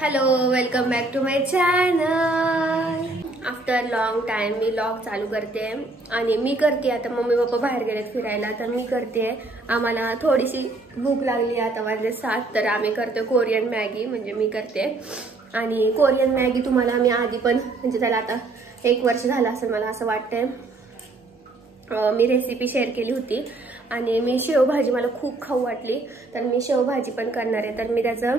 Hello, welcome back to my channel. After long time मी vlog चालू करते आणि मी करते आता. मम्मी पप्पा बाहेर गेलेत फिरायला तर मी करते. आम्हाला थोडीशी भूक लागली, आता वाजले 7 तर आम्ही करतो कोरियन मॅगी. म्हणजे मी करते आणि कोरियन मॅगी तुम्हाला मी आधी पण म्हणजे त्याला आता 1 वर्ष झालं असेल मला असं वाटतंय, मी रेसिपी शेअर केली होती. आणि मी शेवभाजी मला खूप खाऊ वाटली तर मी शेवभाजी पण करणार आहे. तर मी त्याचं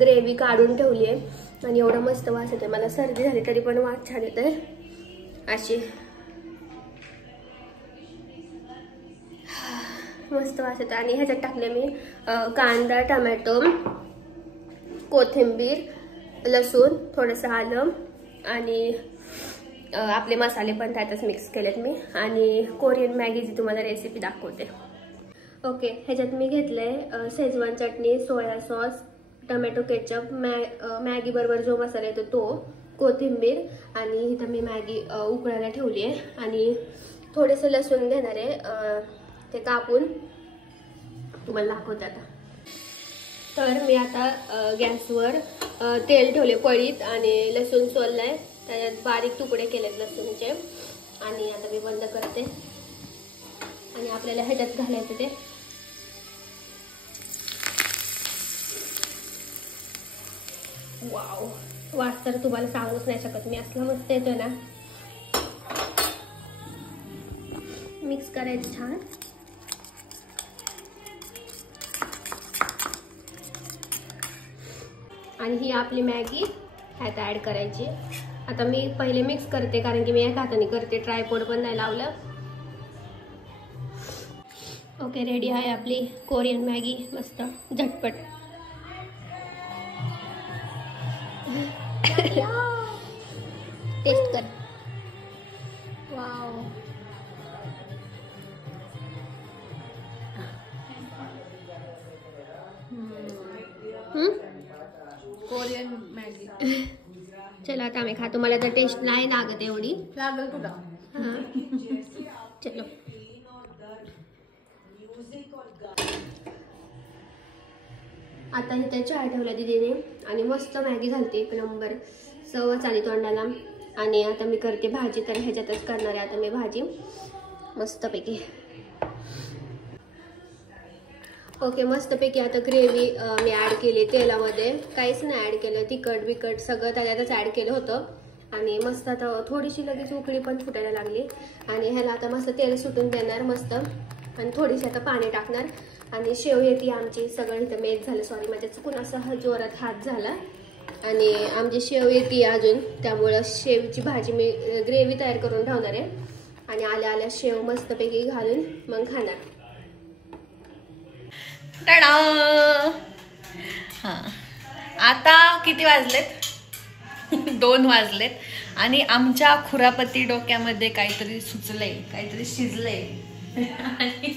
ग्रेव्ही काढून ठेवली आहे आणि एवढं मस्त वास येते. मला सर्दी झाली तरी पण वास छान येते अशी मस्त वास येते. आणि ह्याच्यात टाकले मी कांदा, टमॅटो, कोथिंबीर, लसूण, थोडंसं आलं आणि आपले मसाले पण त्यातच मिक्स केलेत मी. आणि कोरियन मॅगीची तुम्हाला रेसिपी दाखवते. ओके, ह्याच्यात मी घेतलंय शेजवान चटणी, soya sauce, tomato ketchup, Maggi बरोबर जो मसाला येतो तो, कोथिंबीर आणि इथं मी मॅगी उकळायला ठेवली आहे. आणि थोडेसे लसूण घेणार आहे, ते कापून तुम्हाला दाखवते आता. तर मी आता गॅसवर तेल ठेवले पळीत आणि लसूण सोललाय, त्याच्यात बारीक तुकडे केलेत लसूणचे. आणि आता मी बंद करते आणि आपल्याला ह्याच्यात घालायचं ते वाव. वास तर तुम्हाला सांगूच नाही शकत मी, असला मस्त येतोय ना. मिक्स करायचं छान. आणि ही आपली मॅगी ह्यात ऍड करायची. आता मी पहिले मिक्स करते कारण की मी एका हाताने करते, ट्रायपॉड पण नाही लावलं. ओके, रेडी आहे आपली कोरियन मॅगी, मस्त झटपट. टेस्ट कर. वाव. Korean Maggi. चला आता आम्ही खातो. मला तर टेस्ट नाही लागत एवढी. लागल तुला. हां, चलो. आता इथे चहा ठेवला दीदीने आणि मस्त मॅगी घालते, 1 नंबर चवच आली तोंडाला. आणि आता मी करते भाजी, तर ह्याच्यातच करणार आहे आता मी भाजी मस्तपैकी. ओके, मस्तपैकी आता ग्रेव्ही मी ॲड केली तेलामध्ये, काहीच नाही ॲड केलं. तिखट बिकट सगळं त्याच्यातच ॲड केलं होतं. आणि मस्त आता थोडीशी लगेच उकळी पण फुटायला लागली. आणि ह्याला आता मस्त तेल सुटून देणार मस्त. आणि थोडीशी आता पाणी टाकणार. आणि शेव येते आमची. सगळं इथं मेक झालं, सॉरी माझ्या चुकून असं जोरात हात झाला. आणि आमची शेव येते अजून, त्यामुळं शेवची भाजी मी ग्रेव्ही तयार करून ठेवणार आहे. आणि आल्या आल्या शेव मस्तपैकी घालून मग खाणार. टाडा. हां, आता किती वाजलेत? 2 वाजलेत. आणि आमच्या खुरापती डोक्यामध्ये काहीतरी सुचलंय, काहीतरी शिजलंय. आणि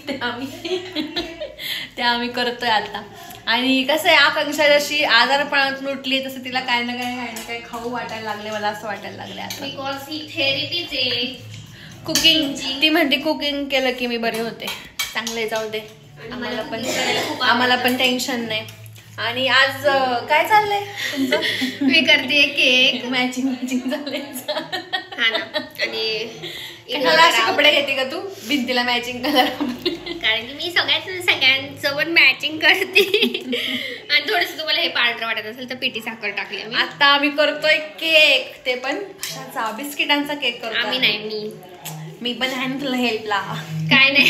ते आम्ही करतोय आता. आणि कसं आहे, आकांक्षा जशी आजारपणातून उठली तसं तिला काय ना काय खाऊ वाटायला लागले. मला असं वाटायला लागले आता, बिकॉज ही थेरपीच आहे कुकिंग. ती म्हणते कुकिंग केलं की मी बरे होते. चांगले, जाऊ दे. आम्हाला पण टेन्शन नाही. आणि आज काय चाललंय तुमचं? मी करते केक. मॅचिंग चाललंय. हा ना. आणि असे कपडे घेते का तू भिंतीला मॅचिंग कलर? कारण की मी सगळ्यांचं पण मॅचिंग करते. आणि थोडस तुम्हाला हे पांढरं वाटत असेल तर पिठी साखर टाकली मी. आता आम्ही करतोय केक, ते पण कशाचा? बिस्किटांचा केक करतो आम्ही. नाही, मी पण तुला हेल्पला काय नाही.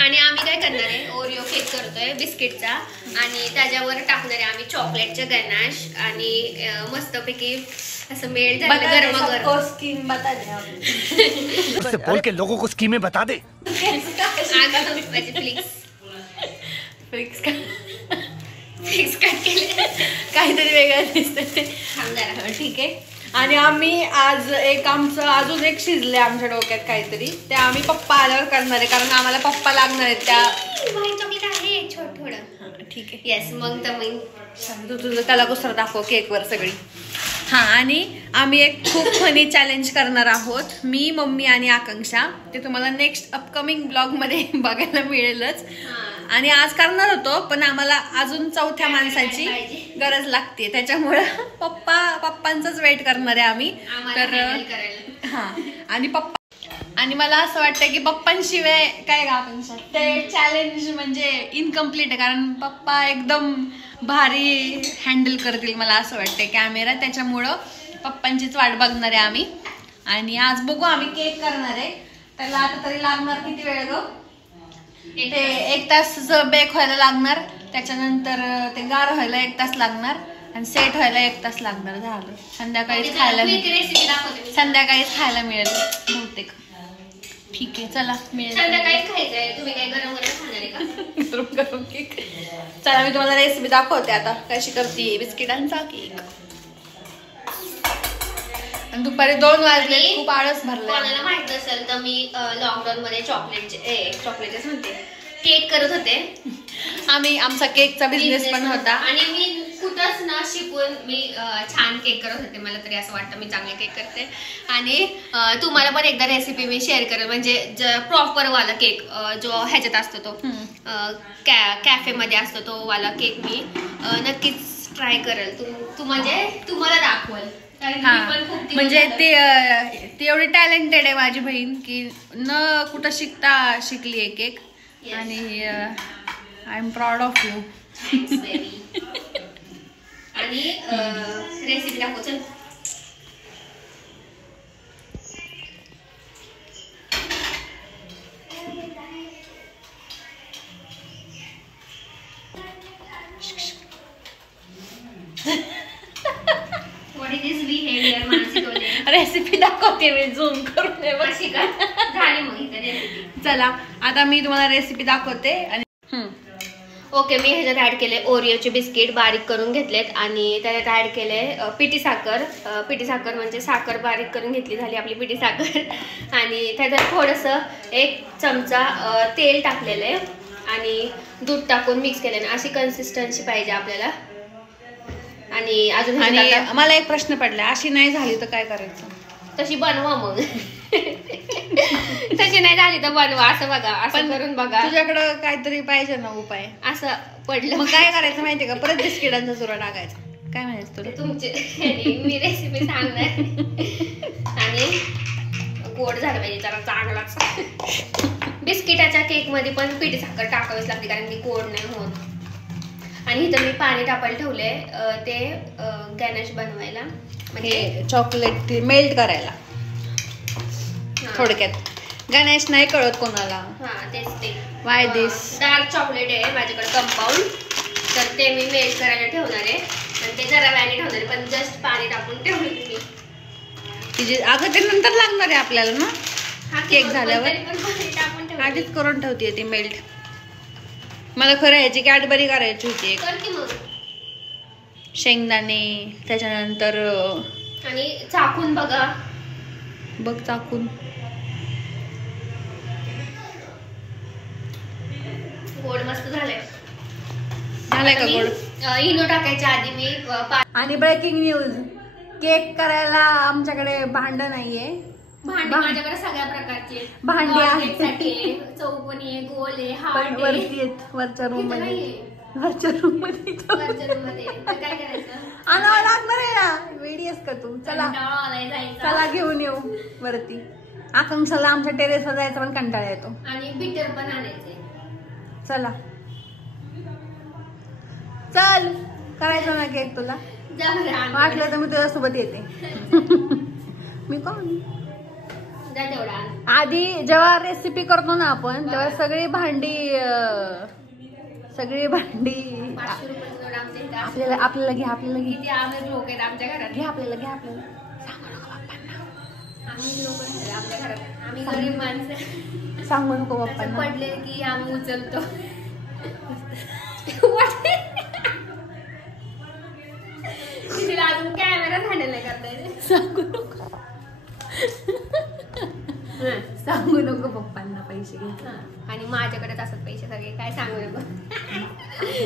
आणि आम्ही काय करणार आहे, ओरिओ केक करतोय बिस्किटचा. आणि त्याच्यावर टाकणार आहे आम्ही चॉकलेटचं गनाश. आणि मस्तपैकी असं मेल्ट झालं गरमागरम. स्कीम बता दे. बोल के लोगों को स्कीमें बता दे. फ्लिक्स काय केले, काहीतरी वेगळं दिसतंय. ठीक आहे. आणि आम्ही आज आमचं अजून एक शिजले आमच्या डोक्यात काहीतरी, ते आम्ही पप्पा आल्यावर करणार आहे. कारण आम्हाला पप्पा लागणार आहेत त्या. थोडं ठीक आहे. येस. मग तर मग तुझं त्याला कुसर दाखव केकवर सगळी. हां, आणि आम्ही एक खूप फनी चॅलेंज करणार आहोत, मी, मम्मी आणि आकांक्षा. ते तुम्हाला नेक्स्ट अपकमिंग ब्लॉगमध्ये बघायला मिळेलच. आणि आज करणार होतो पण आम्हाला अजून चौथ्या माणसाची गरज लागते, त्याच्यामुळं पप्पांचाच वेट करणार आहे आम्ही. तर हा, आणि आणि मला असं वाटतं की पप्पांशिवाय काय आपण ते चॅलेंज म्हणजे इनकम्प्लीट आहे, कारण पप्पा एकदम भारी हँडल करतील मला असं वाटतं कॅमेरा, त्याच्यामुळं पप्पांचीच वाट बघणार आहे आम्ही. आणि आज बघू आम्ही केक करणार आहे. त्याला आता तरी लागणार किती वेळ ग, ते 1 तास बेक व्हायला लागणार, त्याच्यानंतर ते गार व्हायला 1 तास लागणार आणि सेट व्हायला 1 तास लागणार. झालं, संध्याकाळीच खायला मिळेल बहुतेक. ठीक आहे, चला मिळेल गरम केक. चला मी तुम्हाला रेसिपी दाखवते आता कशी करते बिस्किटांचा केक. आणि दुपारी 2 वाजले, खूप आळस भरला. कोणाला माहित नसेल तर मी लॉकडाऊन मध्ये चॉकलेटच म्हणते केक करत होते. आमचा केकचा बिझनेस पण होता आणि मी कुठंच ना शिकून मी छान केक करत होते. मला तरी असं वाटतं मी चांगले केक करते. आणि तुम्हाला पण एकदा रेसिपी मी शेअर करेल, म्हणजे प्रॉपर वाला केक जो ह्याच्यात असतो तो कॅफे मध्ये असतो तो वाला केक मी नक्कीच ट्राय करेल. तू म्हणजे तुम्हाला दाखवल. म्हणजे ते एवढी टॅलेंटेड आहे माझी बहीण की न कुठं शिकली आहे केक. आणि I am proud of you. आणि रेसिपी दाखव चल. रेसिपी दाखवते मी झूम करून. चला आता मी तुम्हाला रेसिपी दाखवते. आणि ओके, मी ह्याच्यात ऍड केले ओरिओचे बिस्किट बारीक करून घेतलेत आणि त्याच्यात ऍड केले पिठी साखर म्हणजे साखर बारीक करून घेतली झाली आपली पिठी साखर. आणि त्याच्यात थोडंसं 1 चमचा तेल टाकलेलं आहे आणि दूध टाकून मिक्स केले. अशी कन्सिस्टन्सी पाहिजे आपल्याला. आणि अजून मला एक प्रश्न पडला, अशी नाही झाली तर काय करायचं? तशी बनवा मग. तशी नाही झाली तर बनवा. असं बघा, असं करून बघा. तुझ्याकडं काहीतरी पाहिजे ना उपाय. असं पडलं मग काय करायचं माहितीये का? परत बिस्किटांचा चुरा टाकायचा. काय म्हणायचं तुला? तुमचे मी रेसिपी सांगणार. आणि गोड झालं पाहिजे जरा चांगलाच. बिस्किटाच्या केक मध्ये पण पिठी साखर टाकावीच लागते कारण की गोड नाही होत. आणि इथं मी पाणी टाकायला ठेवले ते गॅनाश बनवायला, म्हणजे चॉकलेट मेल्ट करायला. थोडक्यात गणेश नाही कळत कोणाला. हा तेच ते. वाय दिस डार्क चॉकलेट आहे माझ्याकडे कंपाऊंड, तर ते मी मेल्ट करायला ठेवणार आहे आणि ते जरा वेळाने ठेवणार आहे. पण जस्ट पाणी टाकून ठेवले मी. अगं ते नंतर लागणार आहे आपल्याला ना केक झाल्यावर. आधीच करून ठेवते ती मेल्ट. मला खरं ह्याची कॅडबरी करायची होती. शेंगदाणे त्याच्यानंतर. आणि चाकून बघा, बघ चाकून. गोड मस्त झालंय का गोड? इनो टाकायच्या आधी मी आणि ब्रेकिंग न्यूज, केक करायला आमच्याकडे भांड नाहीये. भांडी माझ्याकडे सगळ्या प्रकारचे भांडी आहेत. चौकोनी आहे, गोल आहे, हार्ट आहे. वरच्या रूम मध्ये काय करायचं? आणावं लागणार आहे ना. वेडी आहेस का तू? चला घेऊन येऊ वरती. आकांक्षाला आमच्या टेरेसवर जायचा पण कंटाळा येतो. आणि बिटर पण आणायचे. चला चल, करायचं ना केक तुला. वाटलं तर मी तुझ्यासोबत येते. मी कोण? आधी जेव्हा रेसिपी करतो ना आपण तेव्हा सगळी भांडी आपल्याला घे लोक आहेत आमच्या घरात. घे आपल्याला आम्ही गरीब माणसं. सांगू नको बाप्पांना. पडले की आम्ही उचलतो. तिला अजून कॅमेरा हँडल नाही करता येते. सांगू नको पप्पांना पैसे घे. आणि माझ्याकडेच असत पैसे सगळे, काय सांगू नको.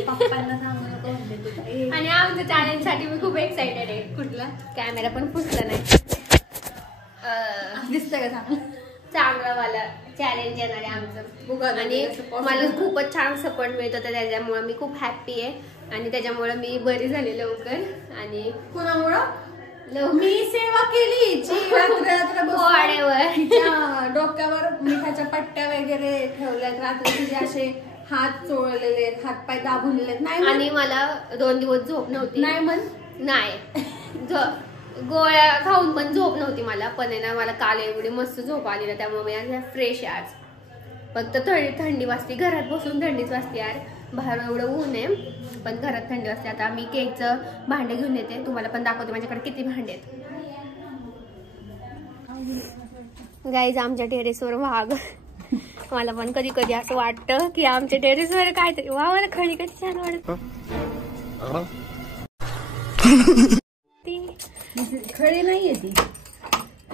पप्पांना सांगू नको. आणि आमच्या चॅलेंज साठी मी खूप एक्साइटेड आहे. कुठला कॅमेरा पण फुटला नाही. दिसतंय का? चांगला वाला चॅलेंज येणार आहे आमचं आणि मला खूपच छान सपोर्ट मिळत होता त्याच्यामुळे मी खूप हॅप्पी आहे आणि त्याच्यामुळे मी बरी झाली लवकर. आणि कुणामुळं मी सेवा केली डोक्यावर मिठाच्या पट्ट्या वगैरे ठेवल्यात, रात्री तिचे असे हात चोळलेले आहेत, हात पाय दाबुलेले नाही. आणि मला 2 दिवस झोप नव्हती. नाही गोळ्या खाऊन पण झोप नव्हती मला. पण आहे ना मला काल एवढी मस्त झोप आली ना, त्यामुळे मी फ्रेश आहे आज. फक्त थंडी वाजते, घरात बसून थंडीच वाजते यार. बाहेर एवढं ऊन आहे पण घरात थंडी वाजते. आता मी केकचं भांडे घेऊन येते, तुम्हाला पण दाखवते माझ्याकडे किती भांडे आहेत. गाईज आमच्या टेरेसवर वाघ. मला पण कधी कधी असं वाटतं की आमच्या टेरेसवर काहीतरी वाघाला खळी कधी छान वाटत. खळी नाहीये ती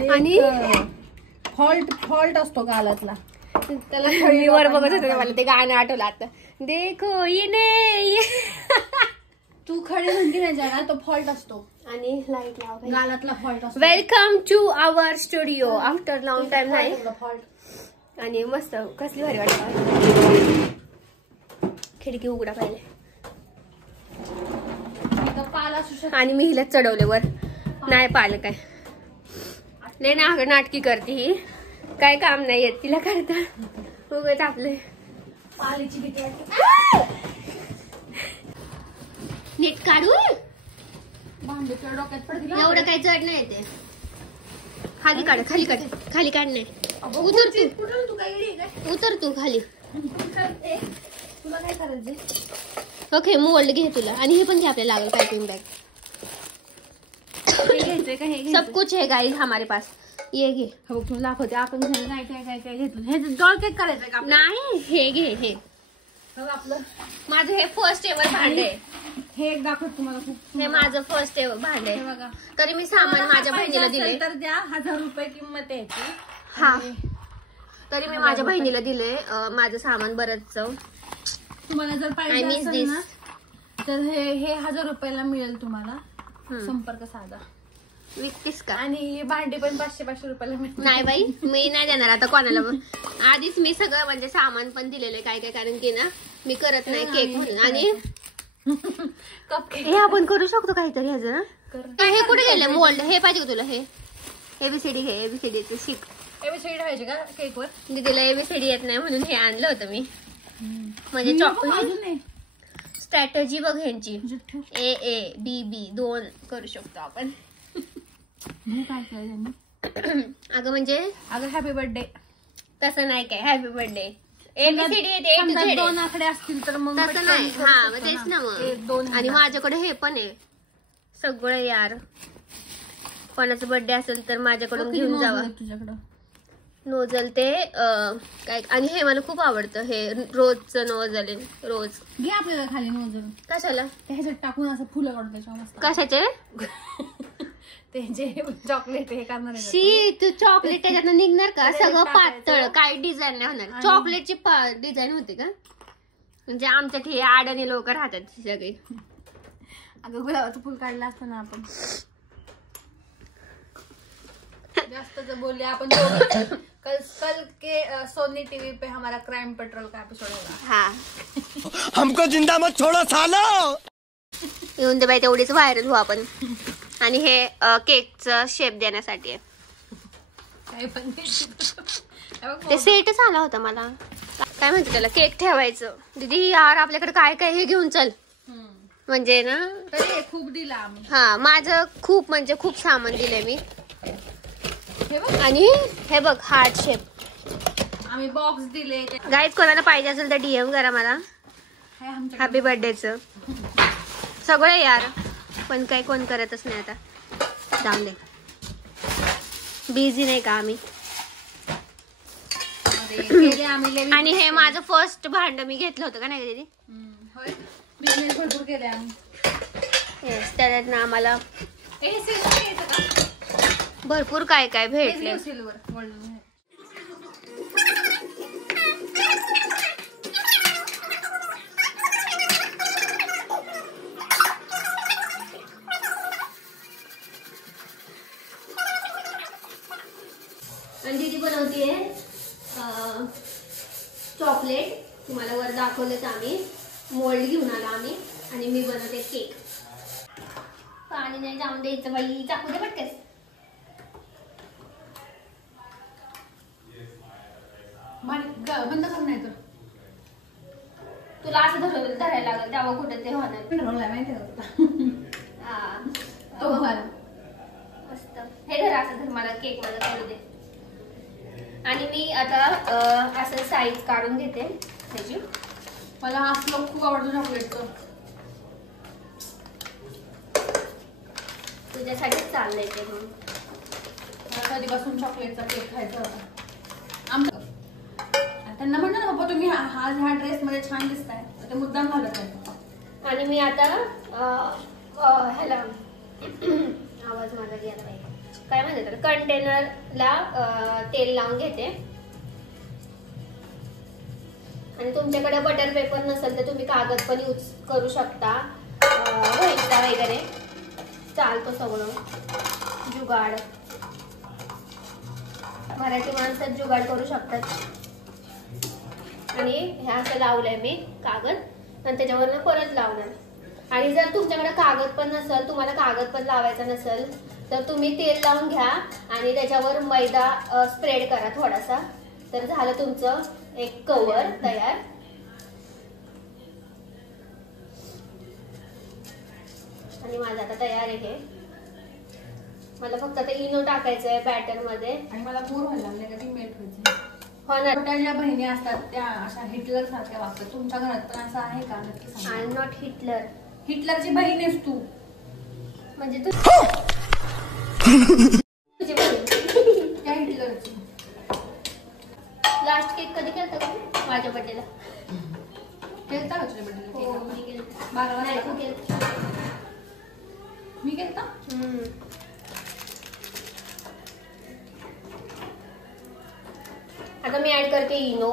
आणि फॉल्ट असतो गालातला त्याला खळीवर बघत होते. मला ते गाणं आठवलं आता. देखो ये तू खळी म्हणते ना जरा, तो फॉल्ट असतो आणि लाईट लाव गालातला फॉल्ट असतो. Welcome to our studio after long time. नाही फॉल्ट आणि मस्त कसली भारी वाटत. खिडकी उघडा पाहिजे आणि मी हिला चढवले वर. नाही पाहिलं काय नाही ना, नाटकी करते ही. काय काम नाही येत तिला करता. उगाच आपले पालीची भीती वाटते. नीट काढून भांडे तुला डोक्यात पडतील. एवढं काही चढ नाही येते. खाली काढ खाली काढ नाही. उतर तू खाली. तुला काय करायचं. ओके मोल्ड घे तुला आणि हे पण घे आपल्याला लागल पाइपिंग बॅग. सब कुछ है गाइस हमारे पास. ये घे. हो तुला दाखवते आपण काय काय काय घेतलं. हे डॉल केक करायचं का. नाही हे घे. हे आपलं माझं हे फर्स्ट एवर भांडे. हे एक दाखव तुम्हाला. खूप हे माझं फर्स्ट एवर भांडे बघा. तरी मी सामान माझ्या बहिणीला दिले. तर द्या 1000 रुपये किंमत आहे. हा तरी मी माझ्या बहिणीला दिले माझं सामान बरंच. तुम्हाला जर पाहिजे असेल ना तर हे 1000 रुपयाला मिळेल तुम्हाला. संपर्क साधा. विकतीस का. आणि भांडी पण 500 रुपयाला मिळेल. नाही बाई मी नाही देणार आता कोणाला. आधीच मी सगळं म्हणजे सामान पण दिलेलं काय काय, कारण की ना मी करत नाही केक म्हणून. आणि हे आपण करू शकतो काहीतरी ह्याचं ना. हे कुठे गेलं मोल्ड. हे पाहिजे का तुला. हे एबीसीडी घे. एबीसीडीचं शिक. एबीसीडी पाहिजे का केकवर. दीदीला एबीसीडी येत नाही म्हणून हे आणलं होतं मी. म्हणजे चॉकलेट स्ट्रॅटेजी बघ ह्यांची. AABB 2 करू शकतो आपण. काय केलं अगं म्हणजे अगं हॅपी बर्थडे तसं नाही काय. हॅपी बर्थडे एबीसीडी येते. 2 आकडे असतील तर मग तसं नाही. हा मग तेच ना मग. आणि माझ्याकडे हे पण आहे सगळं यार. कोणाचा बर्थडे असेल तर माझ्याकडून घेऊन जावा. तुझ्याकडं नोझल ते काय. आणि हे मला खूप आवडतं हे रोजचं नोझल आहे. रोज घे आपल्याला खाली नोझल. कशाला. त्याच्यात टाकून असं फुलं काढतो. कशाचे. ते जे चॉकलेट हे करणार. शी तू चॉकलेट त्याच्यातनं निघणार का. सगळं पातळ काही डिझाईन नाही होणार. चॉकलेटची डिझाईन होते का. म्हणजे आमच्यात हे आडाने लोक राहतात सगळे. अगं गुलाबाचं फुल काढलं असतं ना आपण. जास्त बोलले आपण. कल के सोनी टीवी पे हमारा क्राइम पेट्रोल का एपिसोड होगा. हा हमको जिंदा मत छोड़ो सालो. येऊन दे बाई तेवढीच व्हायरल हो आपण. आणि हे केकचं शेप देण्यासाठी आहे. ते सेटच आला होता मला. काय म्हणते त्याला केक ठेवायचं. दीदी यार आपल्याकडे काय काय हे घेऊन चल. म्हणजे ना खूप दिला आम्ही. हा माझं खूप म्हणजे खूप सामान दिलंय मी. आणि हे बघ हार्ट शेप आम्ही बॉक्स दिले. गाईज कोणाला पाहिजे असेल तर DM करा मला. हॅपी बर्थडेचं सगळं यार. पण काही कोण करतच नाही आता. जाऊन दे. बिझी नाही का आम्ही. आणि हे माझं फर्स्ट भांड मी घेतलं होतं का नाही दीदी. बिझनेस भरपूर केले आम्ही. येस त्याच्यात ना आम्हाला भरपूर काय काय भेटले. आणि दीदी बनवतीये चॉकलेट तुम्हाला वर दाखवलं आम्ही मोल्ड घेऊन आलो आम्ही आणि मी बनवते केक. पाणी नाही जाऊन द्यायचं बाई, चाकू दे पटकन. बंद कर नाही तर तुला असं धरायला लागेल तेव्हा कुठं ते होणार. माहिती होतं तो मस्त. हे धर असं धर, मला केक मला करू दे. आणि मी आता असं साईज काढून घेते त्याची. मला असलं खूप आवडतं चॉकलेटचं. तुझ्यासाठीच चाललंय ते म्हणून. मला कधीपासून चॉकलेटचा केक खायचा होता. त्यांना म्हणलं ना बाबा तुम्ही आज ह्या ड्रेस मध्ये छान दिसताय, ते मुद्दाम घालत आहे. आणि मी आता ह्याला आवाज माझा गेला नाही, काय म्हणतात कंटेनरला तेल लावून घेते. आणि तुमच्याकडे बटर पेपर नसेल तर तुम्ही कागद पण यूज करू शकता, व्हायचा वगैरे चालतो सगळं. जुगाड, मराठी माणसात जुगाड करू शकतात. आणि हे असं लावलंय मी कागद आणि त्याच्यावर परत लावणार. आणि जर तुमच्याकडे कागद पण नसेल, तुम्हाला कागद पण लावायचा नसेल तर तुम्ही तेल लावून घ्या आणि त्याच्यावर मैदा स्प्रेड करा थोडासा, तर झालं तुमचं एक कव्हर तयार. आणि माझं आता तयार आहे हे. मला फक्त आता इनो टाकायचं आहे बॅटर मध्ये. आणि मला बोर व्हायला लागले का ती मेल्ट व्हायची. होणार. छोट्या ज्या बहिणी असतात त्या अशा हिटलर सारख्या वागतात. तुमच्या घरात पण असं आहे का? नक्की सांगा. I am not Hitler. हिटलरची बहीण आहेस तू. म्हणजे तू तुझी बहीण त्या हिटलरची. लास्ट केक कधी केलता का माझ्या बर्थडेला? केलता का तुझ्या बर्थडेला? हो मी केलता. 12 नाही तू केलता. मी केलता. आता मी ऍड करते इनो.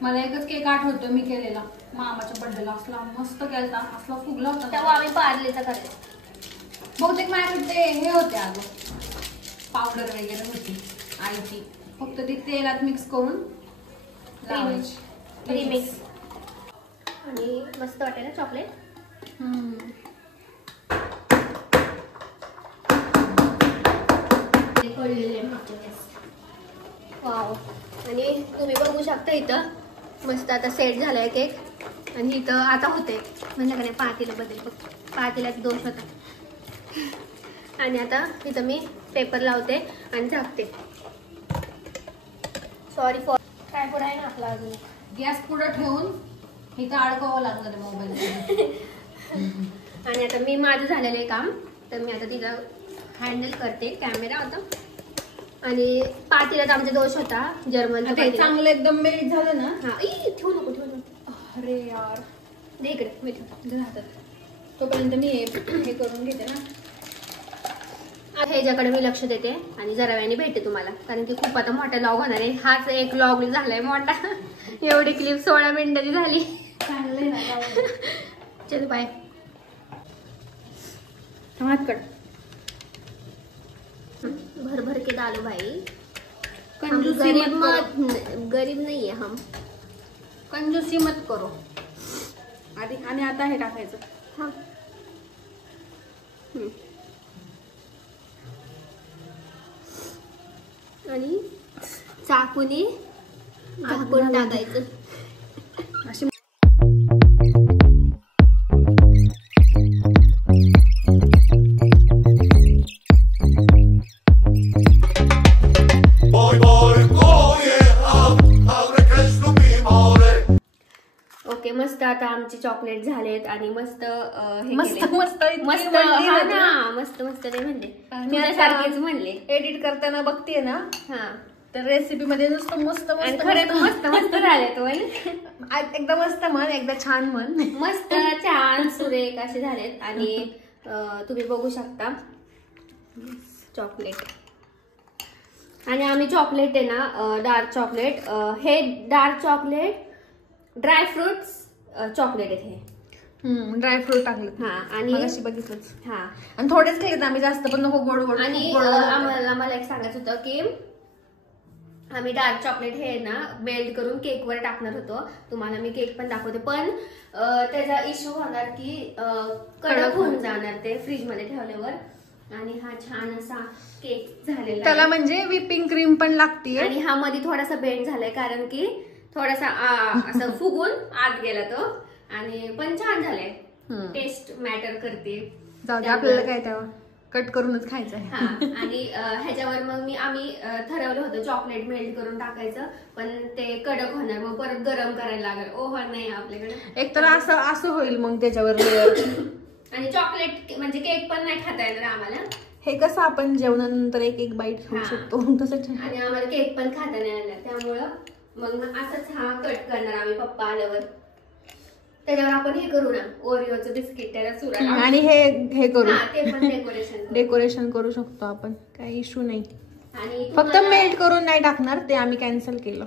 मला एकच केक आठवतो मी केलेला मामाच्या बर्थडेला. असला मस्त केलता, असला फुगला होता. तेव्हा आम्ही पार्लेचा करायचो. बहुतेक माझ्याकडे ते हे होते अगं पावडर वगैरे होती आईची. फक्त ती तेलात मिक्स करून लावायची. प्रीमिक्स. आणि मस्त वाटेल ना चॉकलेट. वाव. आणि तुम्ही बघू शकता इथं मस्त आता सेट झालाय केक. आणि इथं आता होते म्हणजे का नाही पातेला बदल बघ, पातेल्यात दोष होता. आणि आता इथं मी पेपर लावते आणि झाकते. सॉरी फॉर काय पुढे आहे ना आपला अजून. गॅस पुढे ठेवून इथं अडकवावं लागलं ते मोबाईल. आणि आता मी माझं झालेलं आहे काम, तर मी आता तिला हँडल करते. कॅमेरा होता आणि पातेल्यात आमचा दोष होता जर्मनचा. चांगलं एकदम मेल्ट झालं ना. हा ठेवू नको ठेवू नको. अरे यार दे इकडे मी ठेवते. तोपर्यंत मी हे करून घेते ना. ह्याच्याकडे मी लक्ष देते आणि जरा वेळाने भेटते तुम्हाला, कारण की खूप आता मोठा लॉग होणार आहे. हाच एक लॉग झालाय मोठा. एवढी क्लिप 16 मिनिटाची झाली. चांगलं ना. चल बाय. हात कट. भर भर के डालो भाई. गरीब नहीं है हम. कंजूसी मत करो. आधी आणि आता हे टाकायचं. हा. आणि चाकूने झाकून टाकायचं. अशी ओके मस्त. आता आमचे चॉकलेट झालेत आणि मस्त हे मस्त केले. मस्त मस्त हा ना मस्त मस्त ते म्हणले तुझ्यासारखेच म्हणले. एडिट करताना बघतीये ना हा तर रेसिपी मध्ये नुसतं मस्त आणि मस्त खरंच मस्त मस्त झाले तो. एकदा मस्त म्हण, एकदा छान म्हण. मस्त छान सुरेख असे झालेत. आणि तुम्ही बघू शकता चॉकलेट. आणि आम्ही चॉकलेट आहे ना डार्क चॉकलेट, हे डार्क चॉकलेट ड्रायफ्रुट्स चॉकलेट आहे हे. ड्रायफ्रूट टाकले. हा आणि अशी बघितलंच. हा आणि थोडेच केलेत आम्ही, जास्त पण नको गोड गोड. आणि मला एक सांगायचं होतं की आम्ही डार्क चॉकलेट हे ना मेल्ट करून केकवर टाकणार होतो. तुम्हाला मी केक पण दाखवते, पण त्याचा इश्यू होणार की कडक होऊन जाणार ते फ्रीजमध्ये ठेवल्यावर. आणि हा छान असा केक झालेला त्याला म्हणजे व्हिपिंग क्रीम पण लागते. आणि हा मध्ये थोडासा बेंड झालाय कारण की थोडासा असं फुगून आत गेला तो. आणि पण छान झालाय, टेस्ट मॅटर करते. जाऊ दे, आपल्याला काय तेव्हा कट करूनच खायचं आहे. हा. आणि ह्याच्यावर मग आम्ही ठरवलं होतं चॉकलेट मेल्ट करून टाकायचं, पण ते कडक होणार, मग परत गरम करायला लागेल. ओव्हन नाही आपल्याकडे. एक तर असं होईल मग त्याच्यावर लेअर. आणि चॉकलेट म्हणजे केक पण नाही खाता येणार आम्हाला. हे कसं आपण जेवणानंतर एक बाईट खाऊ शकतो तसंच. आणि आम्हाला केक पण खाता नाही येणार, त्यामुळं मग असंच हा कट करणार आम्ही पप्पा आल्यावर. त्याच्यावर आपण हे करू ना ओरिओचं बिस्किट त्याला चुरा. आणि हे करू, ते पण डेकोरेशन करू शकतो आपण, काही इश्यू नाही. आणि फक्त मेल्ट करून नाही टाकणार, ते आम्ही कॅन्सल केलं.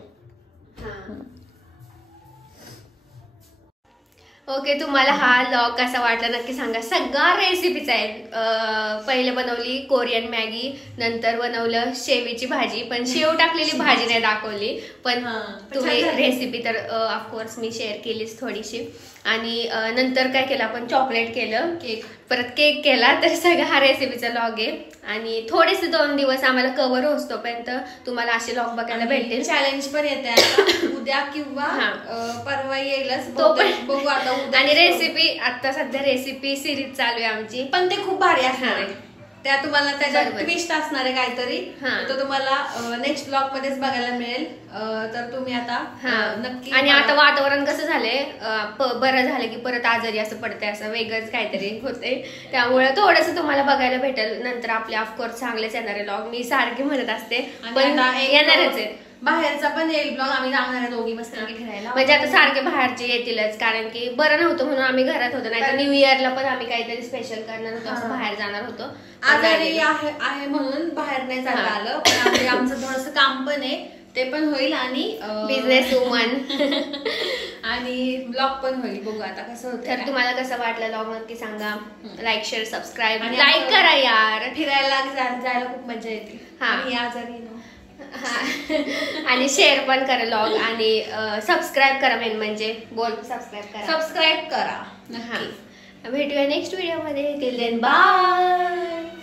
ओके, तुम्हाला हा व्लॉग कसा वाटला नक्की सांगा. सगळ्या रेसिपीज आहेत. पहिले बनवली कोरियन मॅगी, नंतर बनवलं शेवीची भाजी, पण शेव टाकलेली भाजी नाही दाखवली. पण तुम्ही रेसिपी तर ऑफकोर्स मी शेअर केलीच थोडीशी. आणि नंतर काय केलं आपण, चॉकलेट केलं, परत केक केला. तर सगळं हा रेसिपीचा व्लॉग आहे. आणि थोडेसे 2 दिवस आम्हाला कव्हर होतोपर्यंत तुम्हाला असे व्लॉग बघायला भेटतील. चॅलेंज पण येते उद्या किंवा परवा येईलच, तो पण बघू आता. आणि रेसिपी आता सध्या रेसिपी सिरीज चालू आहे आमची, पण ते खूप भारी असणार आहे. त्या तुम्हाला त्याच्यात ट्विस्ट असणार आहे काहीतरी, तो तुम्हाला नेक्स्ट ब्लॉग मध्येच बघायला मिळेल. तर तुम्ही आता नक्की. आणि आता वातावरण कसं झालंय, बरं झालं की परत आजारी असं पडतंय, असं वेगळंच काहीतरी होतंय. त्यामुळे थोडंसं तुम्हाला बघायला भेटेल. नंतर आपले ऑफकोर्स चांगलेच येणारे ब्लॉग, मी सारखी म्हणत असते, पण येणारच आहे. बाहेरचा पण येईल ब्लॉग, आम्ही जाणार आहे दोघी मस्त फिरायला. म्हणजे आता सारखे बाहेरचे येतीलच, कारण की बरं नव्हतं म्हणून आम्ही घरात होतो. नाही तर न्यू इयरला पण आम्ही काहीतरी स्पेशल करणार होतो, असं बाहेर जाणार होतो. आजारी आहे म्हणून बाहेर नाही जाता आलं, पण आमचं थोडंसं काम पण आहे, ते पण होईल. आणि बिझनेस वुमन आणि ब्लॉग पण होईल. बघू आता कसं होतं. तर तुम्हाला कसं वाटलं ब्लॉग नक्की सांगा. लाईक शेअर सबस्क्राईब आणि लाईक करा यार. फिरायला जायला खूप मजा येते. आणि आजारी आणि शेअर पण करा ब्लॉग. आणि सबस्क्राईब करा, मेन म्हणजे सबस्क्राईब करा. नक्की. भेटूया नेक्स्ट व्हिडिओ मध्ये. Till then bye.